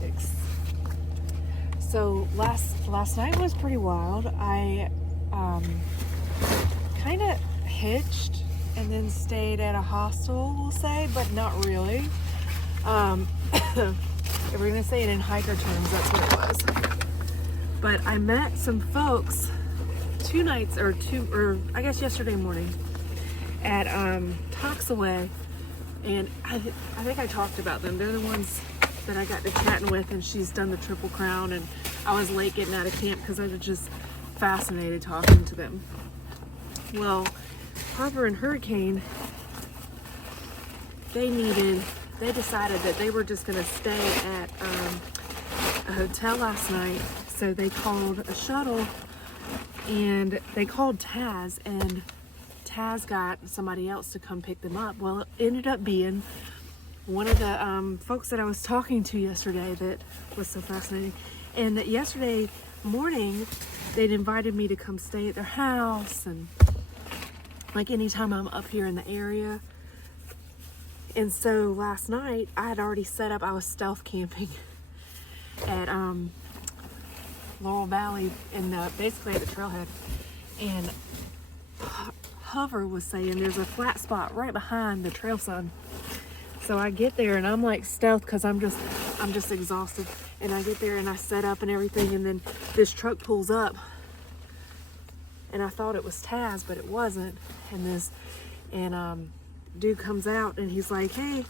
6. So last night was pretty wild. I kind of hitched and then stayed at a hostel, we'll say, but not really. If we're gonna say it in hiker terms, that's what it was. But I met some folks 2 nights or I guess yesterday morning at Toxaway, and I think I talked about them. They're the ones that I got to chatting with, and she's done the Triple Crown, and I was late getting out of camp because I was just fascinated talking to them. Well, Harper and Hurricane, they decided that they were just gonna stay at a hotel last night, so they called a shuttle and they called Taz, and Taz got somebody else to come pick them up. Well, it ended up being one of the folks that I was talking to yesterday that was so fascinating. And that yesterday morning, they'd invited me to come stay at their house, and like anytime I'm up here in the area. And so last night, I had already set up, I was stealth camping at Laurel Valley basically at the trailhead. And Hover was saying there's a flat spot right behind the trail sun. So I get there and I'm like stealth because I'm just exhausted. And I get there and I set up and everything, and then this truck pulls up. And I thought it was Taz, but it wasn't. And dude comes out and he's like, "Hey,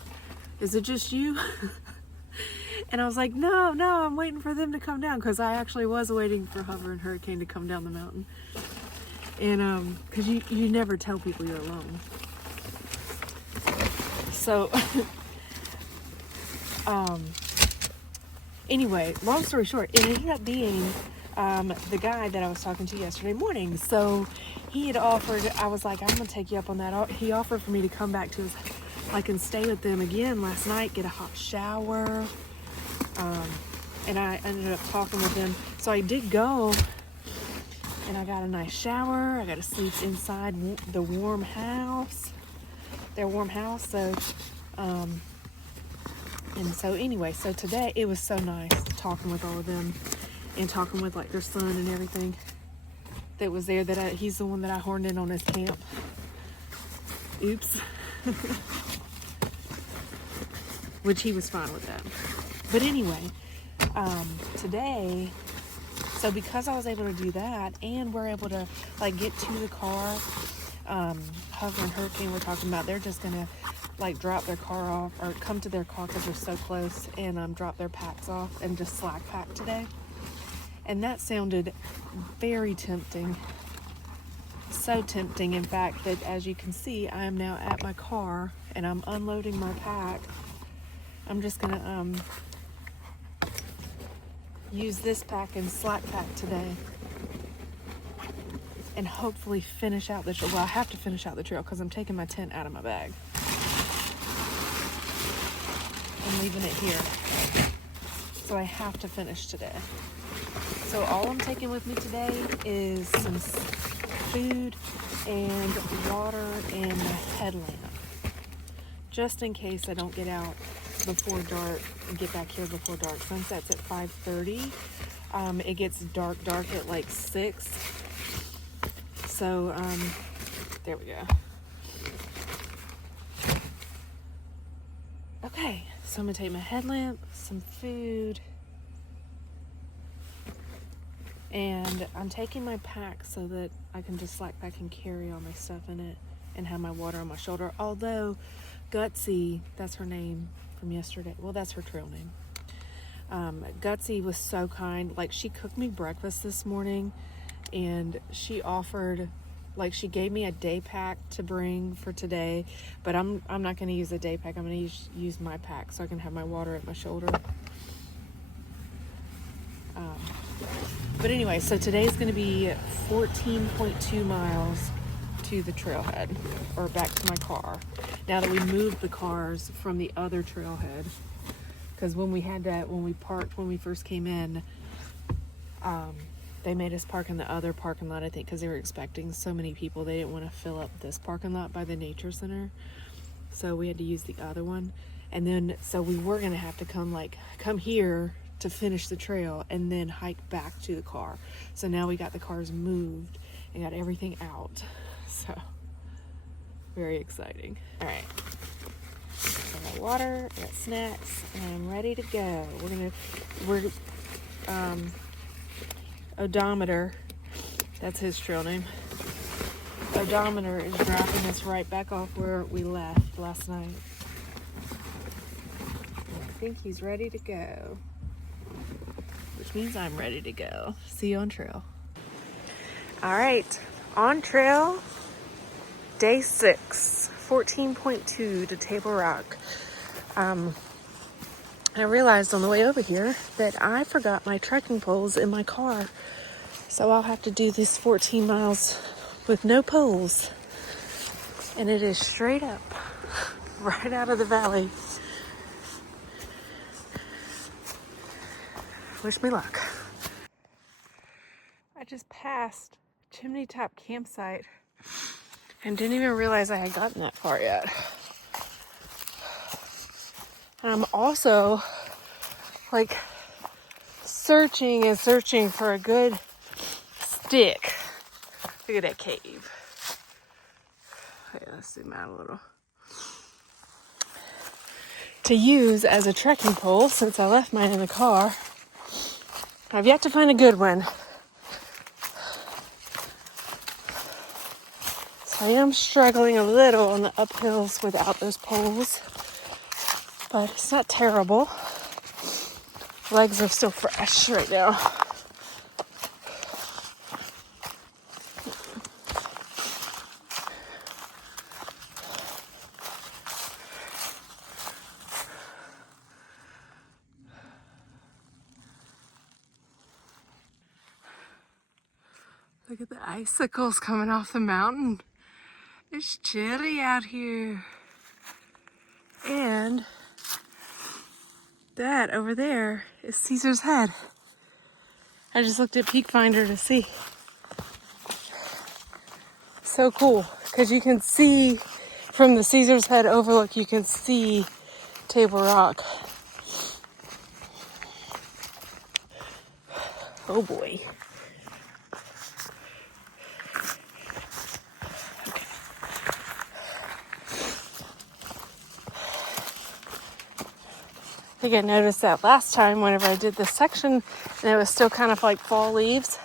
is it just you?" And I was like, no, I'm waiting for them to come down, because I actually was waiting for Hover and Hurricane to come down the mountain. And because you never tell people you're alone. So anyway, long story short, it ended up being the guy that I was talking to yesterday morning. So he had offered, I was like, I'm gonna take you up on that. He offered for me to come back to his, and stay with them again last night, get a hot shower. And I ended up talking with him. So I did go, and I got a nice shower. I got to sleep inside their warm house. So, and so anyway, so today it was so nice talking with all of them and talking with their son and everything that was there. He's the one that I horned in on his camp. Oops. Which he was fine with that. But anyway, today, so because I was able to do that, and we're able to get to the car, Hover and Hurricane were talking about they're just gonna drop their car off, or come to their car because they're so close, and drop their packs off and just slack pack today. And that sounded very tempting. So tempting, in fact, that as you can see, I am now at my car and I'm unloading my pack. I'm just gonna use this pack and slack pack today, and hopefully finish out the trail. Well, I have to finish out the trail because I'm taking my tent out of my bag. I'm leaving it here. So I have to finish today. So all I'm taking with me today is some food and water and a headlamp, just in case I don't get out before dark and get back here before dark. Sunset's at 5:30. It gets dark at 6. So there we go. Okay, so I'm gonna take my headlamp, some food, and I'm taking my pack so that I can just slack back and carry all my stuff in it and have my water on my shoulder. Although Gutsy, that's her name from yesterday. Well, that's her trail name. Gutsy was so kind. She cooked me breakfast this morning, and she offered, she gave me a day pack to bring for today, but I'm not going to use a day pack. I'm going to use my pack so I can have my water at my shoulder. But anyway, so today's going to be 14.2 miles to the trailhead, or back to my car, now that we moved the cars from the other trailhead. Because when we parked when we first came in, they made us park in the other parking lot, I think, because they were expecting so many people. They didn't want to fill up this parking lot by the nature center, so we had to use the other one. And then, so we were gonna have to come here to finish the trail and then hike back to the car. So now we got the cars moved and got everything out. So very exciting. All right, I got water, I got snacks, and I'm ready to go. We're Odometer, that's his trail name. Odometer is dropping us right back off where we left last night. I think he's ready to go, which means I'm ready to go. See you on trail. All right, on trail, day 6, 14.2 to Table Rock. I realized on the way over here that I forgot my trekking poles in my car. So I'll have to do this 14 miles with no poles. And it is straight up, right out of the valley. Wish me luck. I just passed Chimney Top Campsite and didn't even realize I had gotten that far yet. And I'm also like searching for a good stick. Look at that cave. Wait, let's zoom out a little. To use as a trekking pole since I left mine in the car. I've yet to find a good one. So I am struggling a little on the uphills without those poles. But it's not terrible. Legs are still fresh right now. Look at the icicles coming off the mountain. It's chilly out here. And that over there is Caesar's Head. I just looked at Peak Finder to see. So cool, because you can see from the Caesar's Head overlook, you can see Table Rock. Oh boy. I think I noticed that last time whenever I did this section and it was still kind of like fall leaves.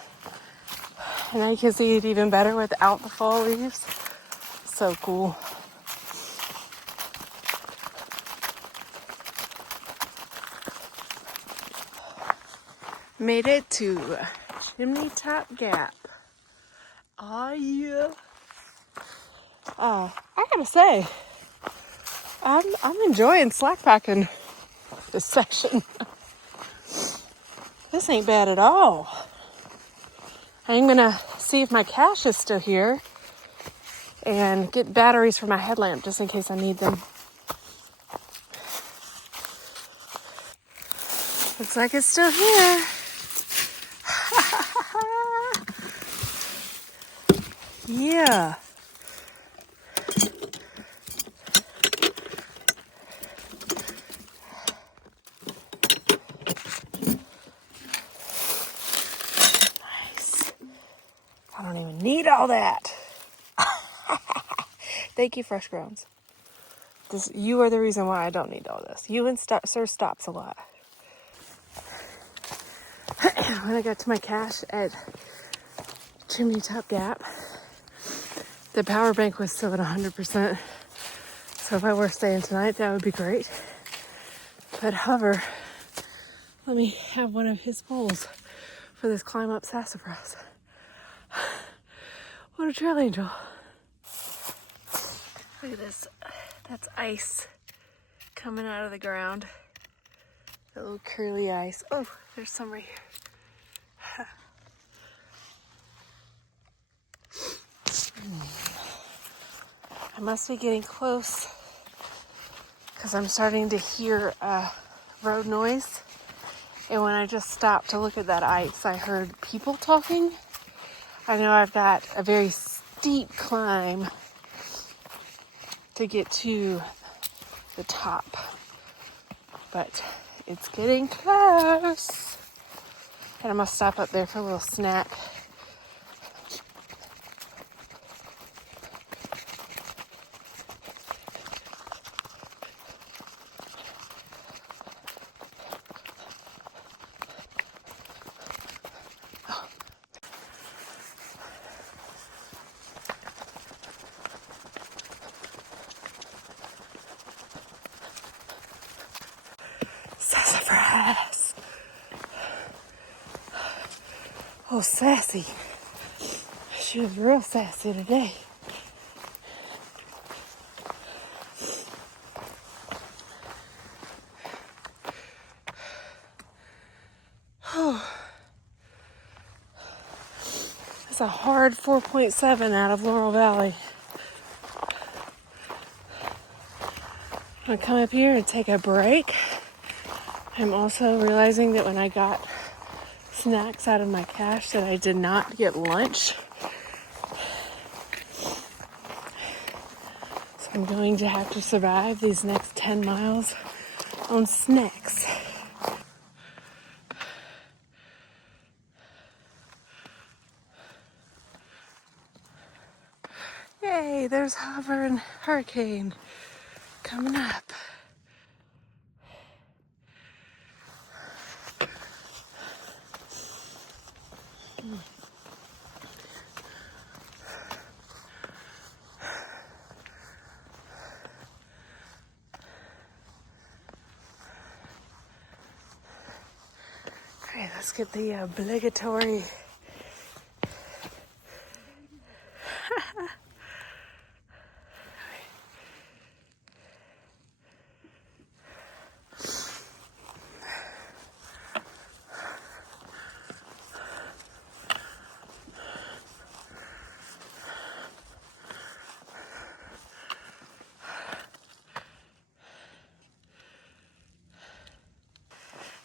And now you can see it even better without the fall leaves. So cool. Made it to Chimney Top Gap. Oh yeah. Oh, I gotta say, I'm enjoying slackpacking this section. This ain't bad at all. I'm gonna see if my cache is still here and get batteries for my headlamp just in case I need them. Looks like it's still here. Yeah. I don't even need all that. Thank you, Fresh Grounds. You are the reason why I don't need all this. You and Sir Stops a lot. When I got to my cache at Chimney Top Gap, the power bank was still at 100%. So if I were staying tonight, that would be great. But hover, let me have one of his poles for this climb up sassafras. What a trail angel. Look at this. That's ice coming out of the ground. That little curly ice. Oh, there's some right here. I must be getting close because I'm starting to hear road noise. And when I just stopped to look at that ice, I heard people talking. I know I've got a very steep climb to get to the top. but it's getting close. And I'm gonna stop up there for a little snack. Sassafras. Oh, sassy. She was real sassy today. It's a hard 4.7 out of Laurel Valley. I'm gonna come up here and take a break. I'm also realizing that when I got snacks out of my cache that I did not get lunch. So I'm going to have to survive these next 10 miles on snacks. Yay, there's Hover and Hurricane coming up. Okay, let's get the obligatory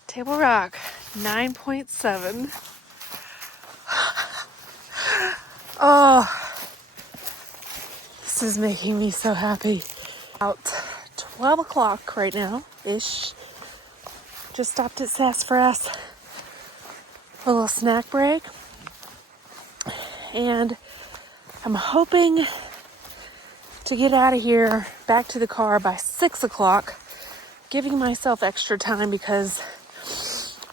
Table Rock 9.7. Oh, this is making me so happy. About 12 o'clock right now ish. Just stopped at Sassafras for a little snack break. And I'm hoping to get out of here back to the car by 6 o'clock, giving myself extra time because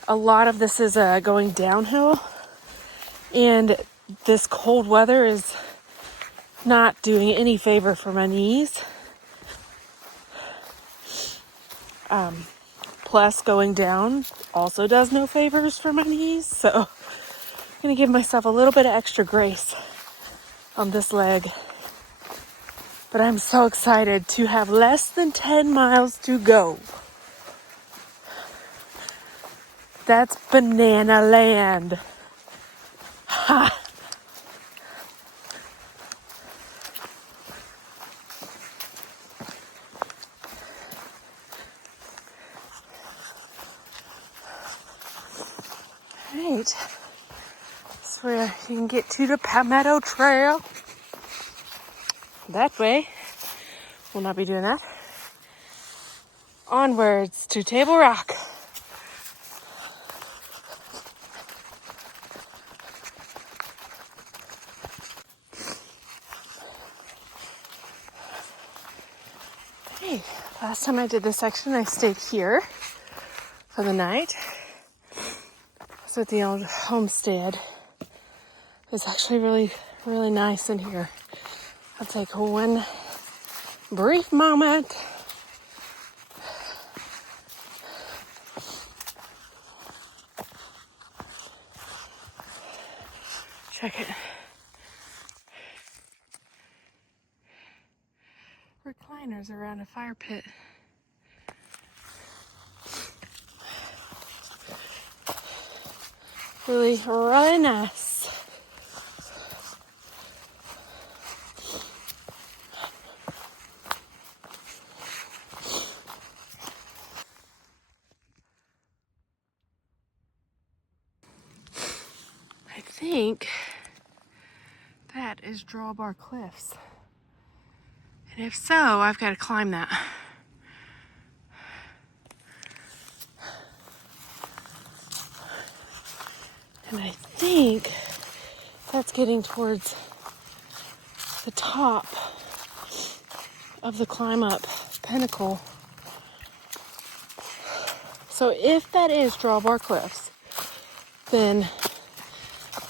a lot of this is going downhill, and this cold weather is not doing any favor for my knees. Plus, going down also does no favors for my knees, so I'm going to give myself a little bit of extra grace on this leg. But I'm so excited to have less than 10 miles to go. That's banana land. Ha! Alright. That's where you can get to the Palmetto Trail. That way. We'll not be doing that. Onwards to Table Rock. Hey, last time I did this section, I stayed here for the night. I was at the old homestead. It was actually really, really nice in here. I'll take one brief moment. Check it. Recliners around a fire pit. Really, really nice. I think that is Drawbar Cliffs. And if so, I've got to climb that. And I think that's getting towards the top of the climb up pinnacle. So if that is Drawbar Cliffs, then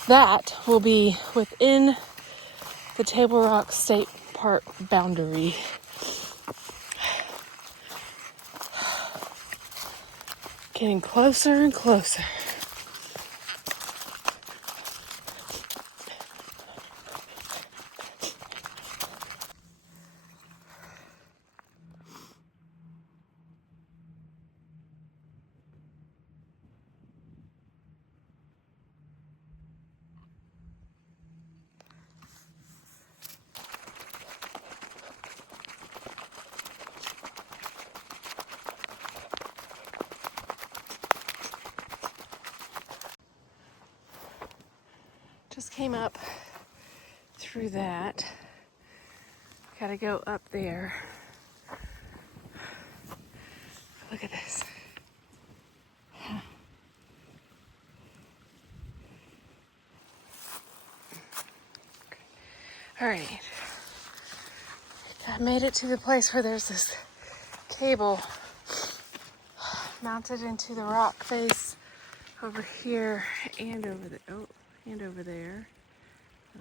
that will be within the Table Rock State Park boundary. Getting closer and closer. Just came up through that. Gotta go up there. Look at this. All right. I made it to the place where there's this cable mounted into the rock face over here and over the and over there.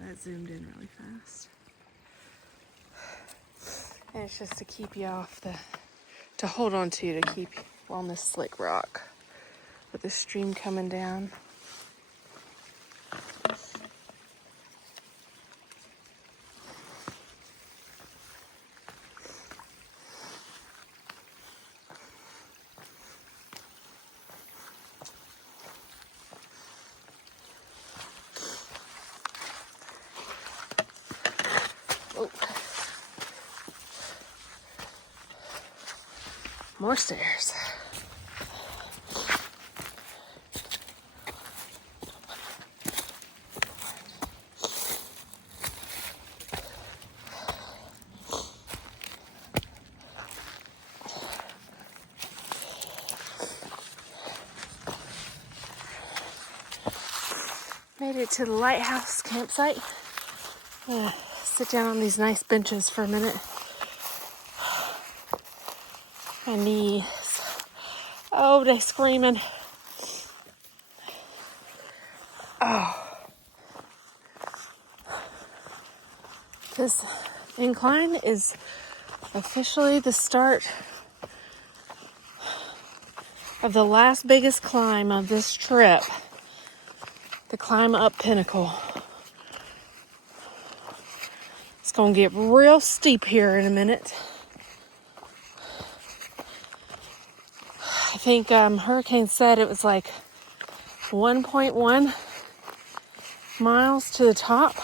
That zoomed in really fast. And it's just to keep you off to hold on to keep you on this slick rock with the stream coming down. Oh. More stairs. Made it to the lighthouse campsite. Sit down on these nice benches for a minute. My knees. Oh, they're screaming. Oh. This incline is officially the start of the last biggest climb of this trip. The climb up pinnacle. It's gonna get real steep here in a minute. I think Hurricane said it was like 1.1 miles to the top.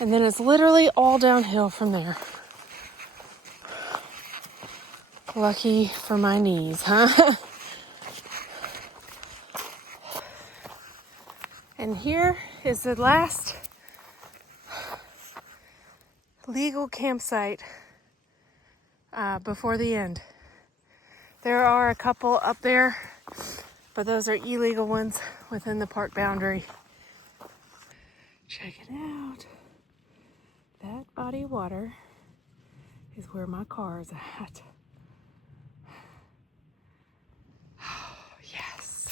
And then it's literally all downhill from there. Lucky for my knees, huh? And here is the last legal campsite before the end. There are a couple up there, but those are illegal ones within the park boundary. Check it out. That body of water is where my car is at. Oh, yes.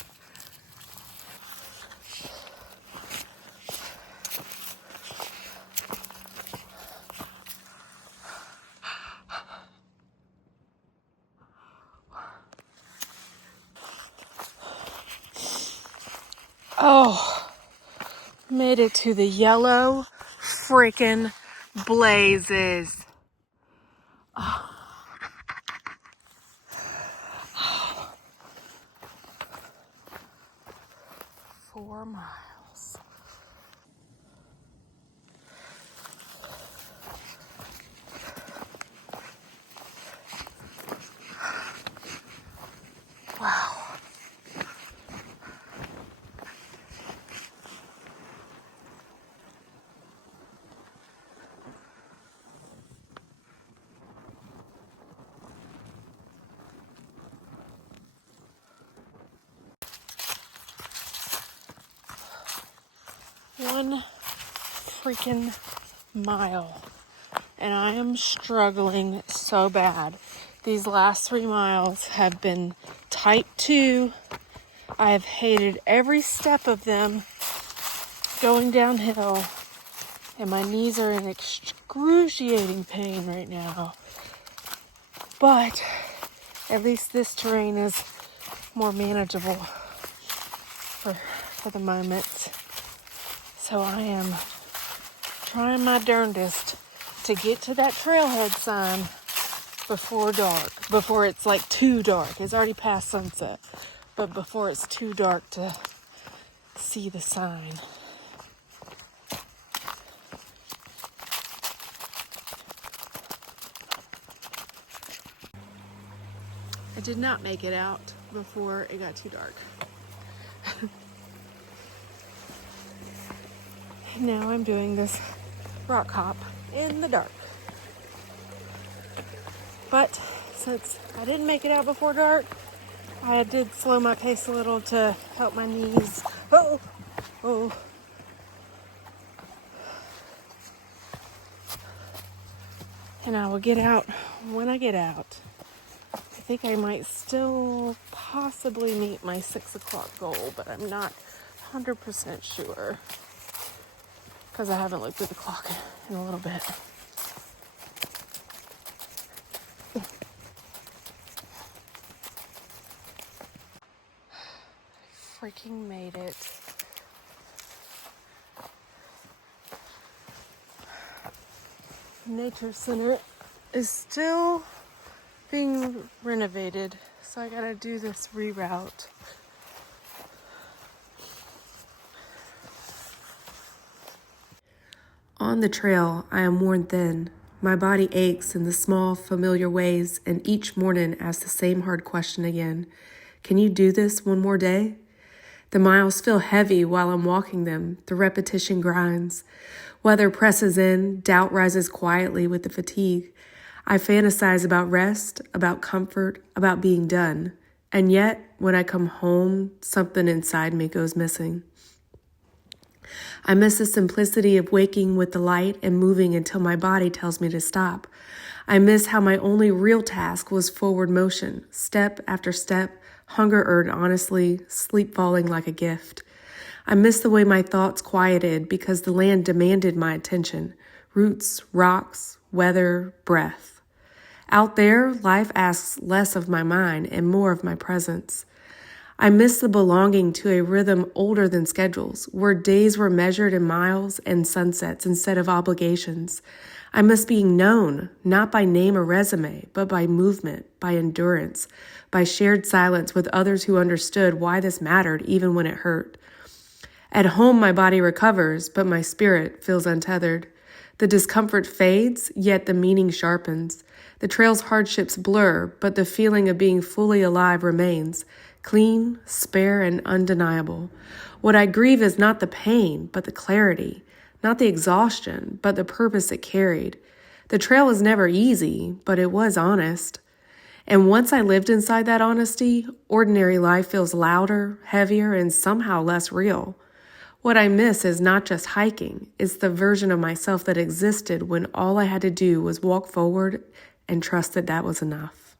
Oh, made it to the yellow freaking blazes. Oh. 4 miles. Wow. 1 freaking mile. And I am struggling so bad. These last 3 miles have been type 2. I have hated every step of them going downhill. And my knees are in excruciating pain right now. But at least this terrain is more manageable for the moment. So I am trying my darndest to get to that trailhead sign before dark. Before it's like too dark. It's already past sunset. But before it's too dark to see the sign. I did not make it out before it got too dark. Now I'm doing this rock hop in the dark. But since I didn't make it out before dark, I did slow my pace a little to help my knees. Oh. And I will get out when I get out. I think I might still possibly meet my 6 o'clock goal, but I'm not 100% sure because I haven't looked at the clock in a little bit. Freaking made it. Nature Center is still being renovated, so I gotta do this reroute. On the trail, I am worn thin. My body aches in the small, familiar ways, and each morning asks the same hard question again. Can you do this one more day? The miles feel heavy while I'm walking them. The repetition grinds. Weather presses in. Doubt rises quietly with the fatigue. I fantasize about rest, about comfort, about being done. And yet, when I come home, something inside me goes missing. I miss the simplicity of waking with the light and moving until my body tells me to stop. I miss how my only real task was forward motion, step after step, hunger earned honestly, sleep falling like a gift. I miss the way my thoughts quieted because the land demanded my attention. Roots, rocks, weather, breath. Out there, life asks less of my mind and more of my presence. I miss the belonging to a rhythm older than schedules, where days were measured in miles and sunsets instead of obligations. I miss being known, not by name or resume, but by movement, by endurance, by shared silence with others who understood why this mattered even when it hurt. At home, my body recovers, but my spirit feels untethered. The discomfort fades, yet the meaning sharpens. The trail's hardships blur, but the feeling of being fully alive remains. Clean, spare, and undeniable. What I grieve is not the pain, but the clarity. Not the exhaustion, but the purpose it carried. The trail was never easy, but it was honest. And once I lived inside that honesty, ordinary life feels louder, heavier, and somehow less real. What I miss is not just hiking. It's the version of myself that existed when all I had to do was walk forward and trust that that was enough.